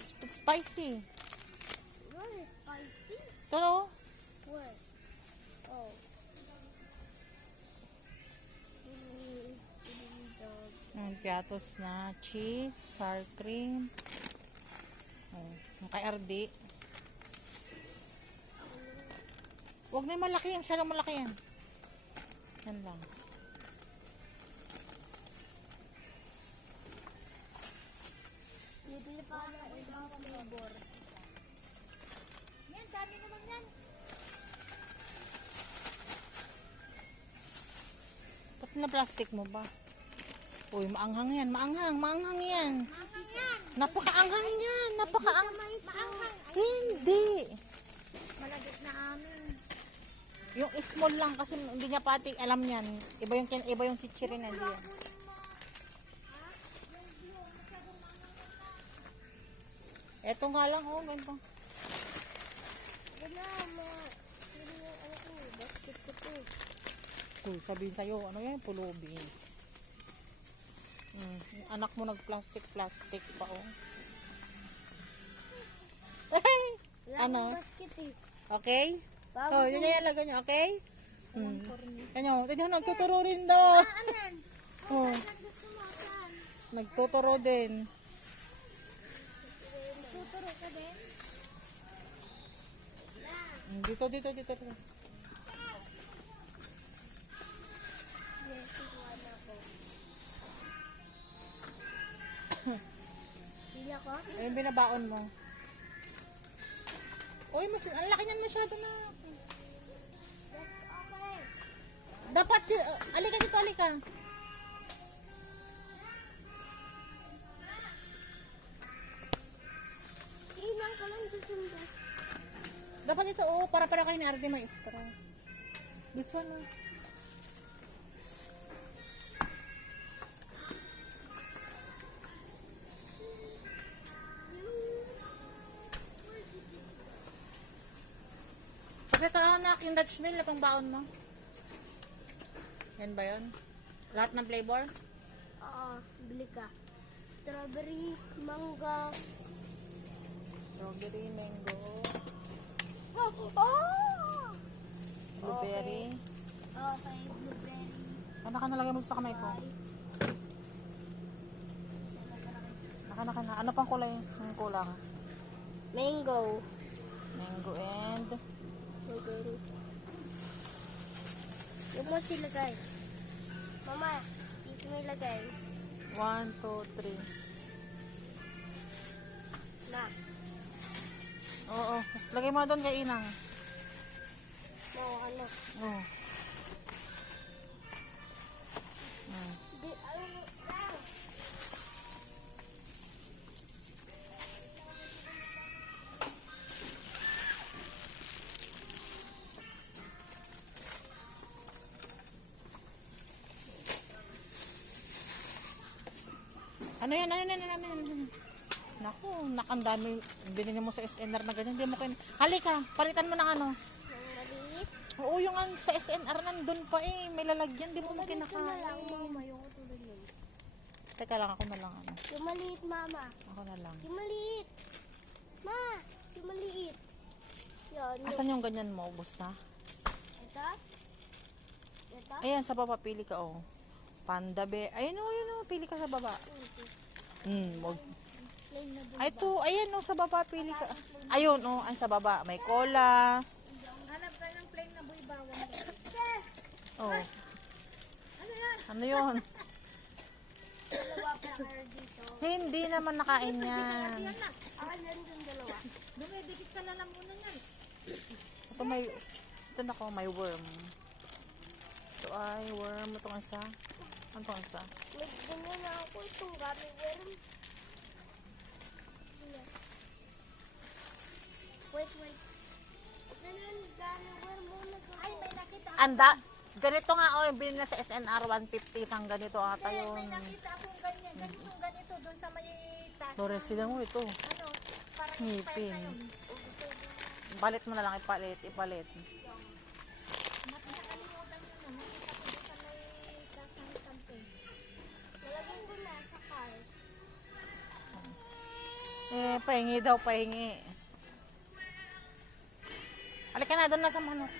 spicy. What is spicy? Pero, Where? Oh. piatos na cheese, sour cream. Oh, yung kay RD. Huwag na yung malaki yan. Masyadong malaki yan. Yan lang. Bibili pa ako ng ibang flavor. Yan, dami naman yan. Ba't na plastic mo ba? Uy, maanghang yan. Maanghang yan. Maanghang yan. Napakaanghang yan. Maanghang. Hindi. Malagit na amin. Yung small lang kasi hindi niya pati alam yan. Iba yung chichirin na diyan. Eto nga lang, oh, ganito. Wala, Sino yung ano ko? Basket ko to. Uy, sabihin sa'yo, ano yan? Pulubi. Yung anak mo nag-plastic pa, oh. Wala Ano? akong basket eh. Okay? Bago So, yun yung lagay niyo, okay? Tanyo, nagtuturo rin daw. Anan? Oh, Saan gusto mo? Saan? nagtuturo din. Tuturo ka din? Dito. Yes, ikuha na ako. Pila ko? Ayun, binabaon mo. Uy, ang laki niyan masyado na. That's okay. Dapat, alika dito, alika. Inang ko lang susundo. Dapat ito, oh, para kayo na RD maestra. This one, oh. Kasi ito, anak, yung Dutch Mill na pang baon mo. Yan ba yun? Lahat ng flavor? Oo, bili ka. Strawberry, mango. Strawberry, mango, Oh! blueberry. Okay, blueberry. Ano ka nalagay mo sa kamay ko? Naka. Ano pang kulay? Yung kulang? Mango. Mango and... Blueberry. Yung mo silagay. Mama, dito mo ilagay. 1, 2, 3. Na. Oo. Lagay mo doon kay Inang. No, ano. Oo. Di, ano, lang. Ano yan? Naku, nakandami. Binili mo sa SNR na ganyan. Hindi mo kayo... Halika, palitan mo ng ano. Yung maliit. Oo, yung sa SNR nandun pa eh. May lalagyan. Di mo Ito na lang, kinakain. mama. Yung katulad yun. Teka lang, ako na lang. Ano. Yung maliit, mama. Ako na lang. Yung maliit. Ma, yung maliit. Yan. Asan yung ganyan mo? Ubus na? Ito? Ito? Ayan, sa baba. Pili ka, oh. Panda be. Ayun, oh. Pili ka sa baba. Wag. Plain na doon. Ay, ito. Ayan, oh. Sa baba. Pili ka. Ayun, oh. Ay, sa baba. May cola. Hanap ka ng plain na buy bawang. Oh. Ano yan? Ano yun? Dalawa pa kayo dito. Hindi naman nakain yan. Akin yan yung dalawa. Dumidikit sa lalamunan yan. Ito na ko, may worm. Ito ay worm. Itong isa. Ano itong isa? May ganyan na ako itong gummy worm. Wait. Ganyan, gummy worm muna. Ay, may nakita ako. Anda, ganito nga, oh, yung binili na sa SNR 150 isang ganito ata May yun. nakita akong ganyan. Ganito doon sa may taas. Flores, sila mo ito. Ano, parang Ngipin. na yun. Balit mo na lang, ipalit. Nakalimutan ko na. Nakita ko doon sa may taas ng camping. Nalagyan ko na sa car. Eh, pahingi daw, pahingi. Halika na, doon na sa manok.